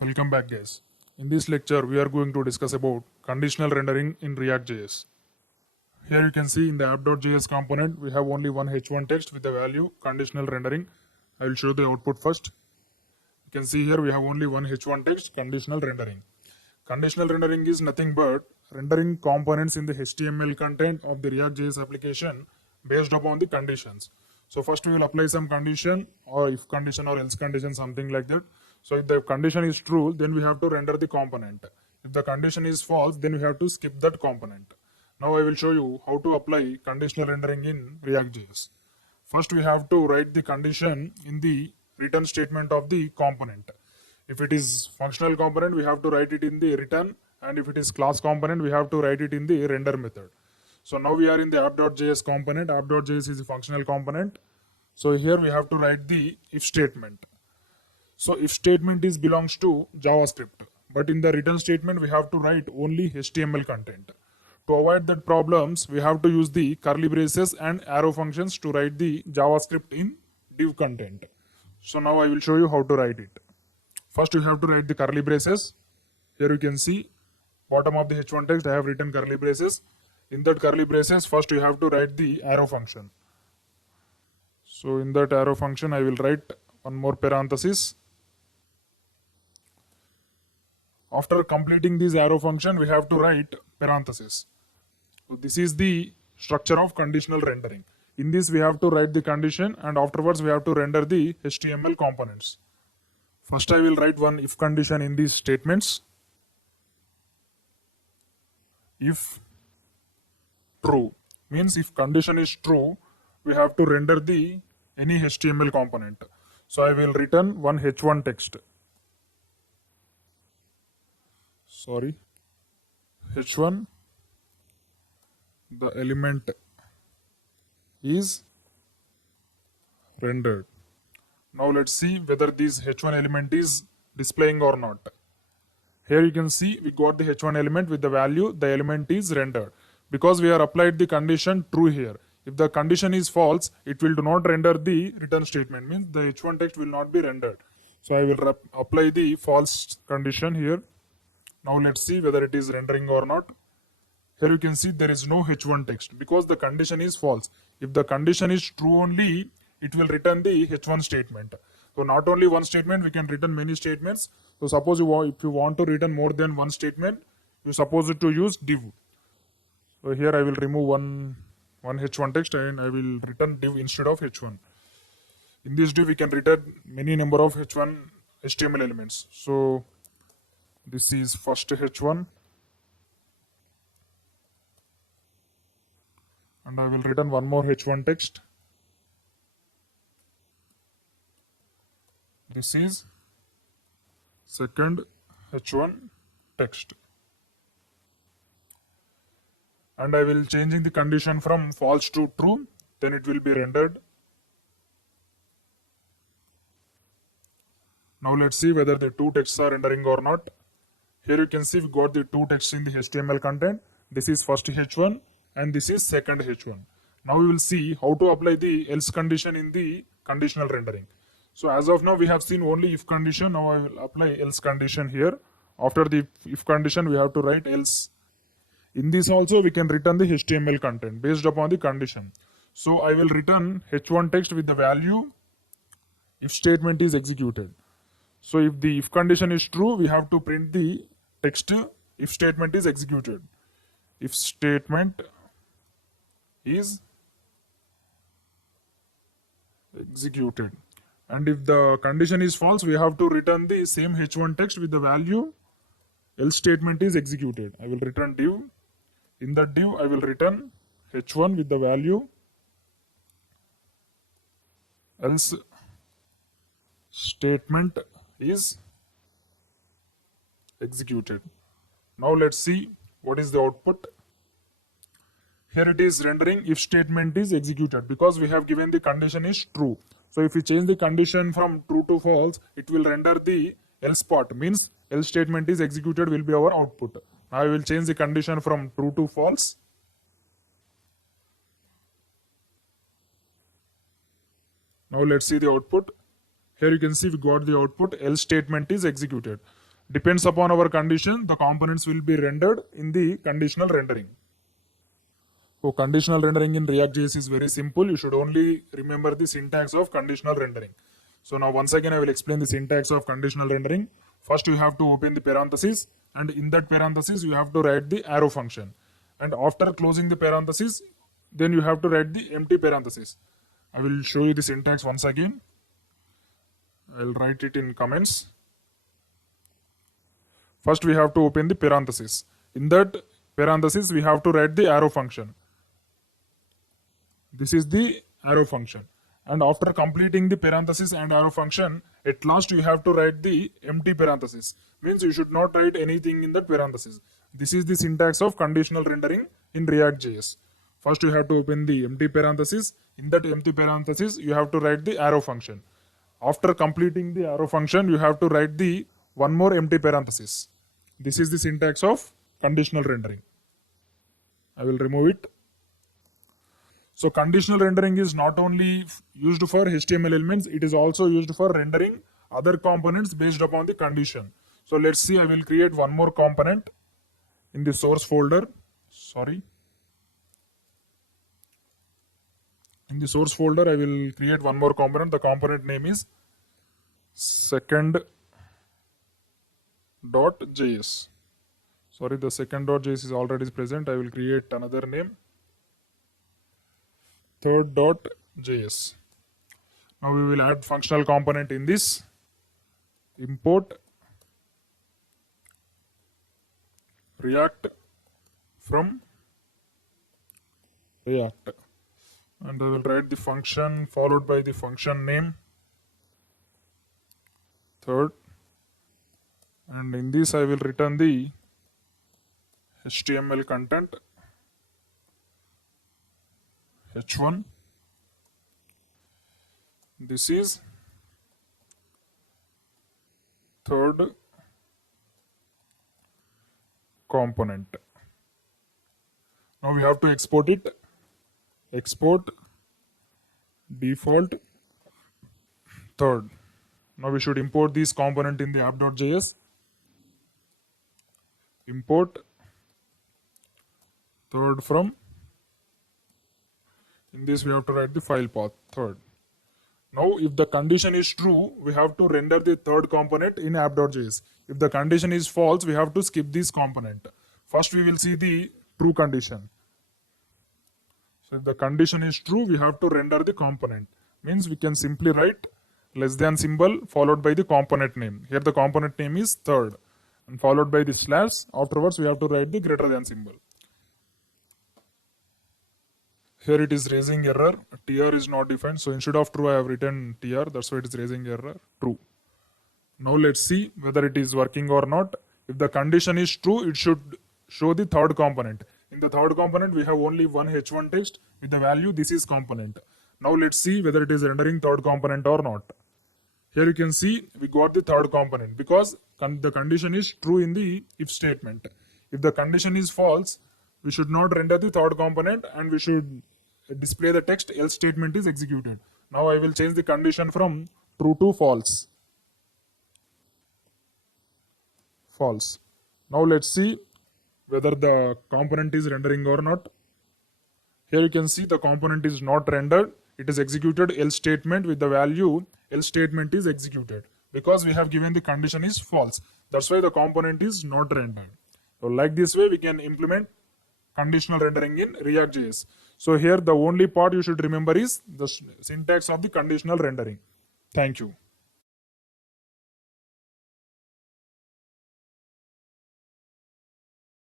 Welcome back, guys. In this lecture, we are going to discuss about conditional rendering in ReactJS. Here you can see in the app.js component, we have only one h1 text with the value conditional rendering. I will show the output first. You can see here we have only one h1 text conditional rendering. Conditional rendering is nothing but rendering components in the HTML content of the ReactJS application based upon the conditions. So first we will apply some condition or if condition or else condition, something like that. So if the condition is true, then we have to render the component. If the condition is false, then we have to skip that component. Now I will show you how to apply conditional rendering in ReactJS. First we have to write the condition in the return statement of the component. If it is functional component, we have to write it in the return, and if it is class component, we have to write it in the render method. So now we are in the app.js component. App.js is a functional component. So here we have to write the if statement. So if statement belongs to JavaScript, but in the return statement we have to write only HTML content. To avoid that problems, we have to use the curly braces and arrow functions to write the JavaScript in div content. So now I will show you how to write it. First you have to write the curly braces. Here you can see bottom of the h1 text I have written curly braces. In that curly braces, first you have to write the arrow function. So in that arrow function I will write one more parenthesis. After completing this arrow function, we have to write parenthesis. So this is the structure of conditional rendering. In this we have to write the condition, and afterwards we have to render the HTML components. First I will write one if condition in these statements. If true means if condition is true, we have to render the any HTML component. So I will return one h1 text. H1, the element is rendered. Now let's see whether this h1 element is displaying or not. Here you can see we got the h1 element with the value the element is rendered, because we are applied the condition true here. If the condition is false, it will do not render the return statement, means the h1 text will not be rendered. So I will apply the false condition here. Now let's see whether it is rendering or not. Here you can see there is no h1 text because the condition is false. If the condition is true only, it will return the h1 statement. So not only one statement, we can return many statements. So suppose if you want to return more than one statement, you suppose it to use div. So here I will remove one h1 text and I will return div instead of h1. In this div we can return many number of h1 HTML elements. So this is first h1 and I will return one more h1 text. This is second h1 text, and I will changing the condition from false to true, then it will be rendered. Now let's see whether the two texts are rendering or not. Here you can see we got the two texts in the HTML content. This is first h1 and this is second h1. Now we will see how to apply the else condition in the conditional rendering. So as of now we have seen only if condition. Now I will apply else condition here. After the if condition we have to write else. In this also we can return the HTML content based upon the condition. So I will return h1 text with the value if statement is executed. So if the if condition is true, we have to print the text if statement is executed. If statement is executed. And if the condition is false, we have to return the same h1 text with the value else statement is executed. I will return div. In the div, I will return h1 with the value else statement is executed. Now let's see what is the output. Here it is rendering if statement is executed because we have given the condition is true. So if we change the condition from true to false, it will render the else part, means else statement is executed will be our output. Now I will change the condition from true to false. Now let's see the output. Here you can see we got the output else statement is executed. depends upon our condition, the components will be rendered in the conditional rendering. So conditional rendering in ReactJS is very simple. You should only remember the syntax of conditional rendering. So now once again I will explain the syntax of conditional rendering. First you have to open the parenthesis, and in that parenthesis you have to write the arrow function. And after closing the parenthesis, then you have to write the empty parenthesis. I will show you the syntax once again. I will write it in comments. First we have to open the parenthesis. In that parenthesis we have to write the arrow function. This is the arrow function. And after completing the parenthesis and arrow function, at last you have to write the empty parenthesis. Means you should not write anything in that parenthesis. This is the syntax of conditional rendering in ReactJS. First you have to open the empty parenthesis. In that empty parenthesis, you have to write the arrow function. After completing the arrow function, you have to write the one more empty parenthesis. This is the syntax of conditional rendering. I will remove it. So conditional rendering is not only used for HTML elements, it is also used for rendering other components based upon the condition. So let's see, I will create one more component in the source folder. In the source folder, I will create one more component. The component name is second.js. Sorry, the second.js is already present. I will create another name. Third.js. Now we will add functional component in this. Import React from React. And I will write the function followed by the function name. Third. And in this I will return the HTML content. H1. This is third component. Now we have to export it. Export default third. Now we should import this component in the app.js. Import third from. In this we have to write the file path third. Now if the condition is true, we have to render the third component in app.js. If the condition is false, we have to skip this component. First we will see the true condition. So if the condition is true, we have to render the component. Means we can simply write less than symbol followed by the component name. Here the component name is third and followed by the slash. Afterwards we have to write the greater than symbol. Here it is raising error. TR is not defined. So instead of true, I have written TR. That's why it is raising error. True. Now let's see whether it is working or not. If the condition is true, it should show the third component. In the third component, we have only one H1 text with the value this is component. Now let's see whether it is rendering third component or not. Here you can see we got the third component because the condition is true in the if statement. If the condition is false, we should not render the third component and we should display the text else statement is executed. Now I will change the condition from true to false. False. Now let's see whether the component is rendering or not. Here you can see the component is not rendered. It is executed else statement with the value else statement is executed because we have given the condition is false. That's why the component is not rendered. So like this way we can implement conditional rendering in ReactJS. So here the only part you should remember is the syntax of the conditional rendering. Thank you.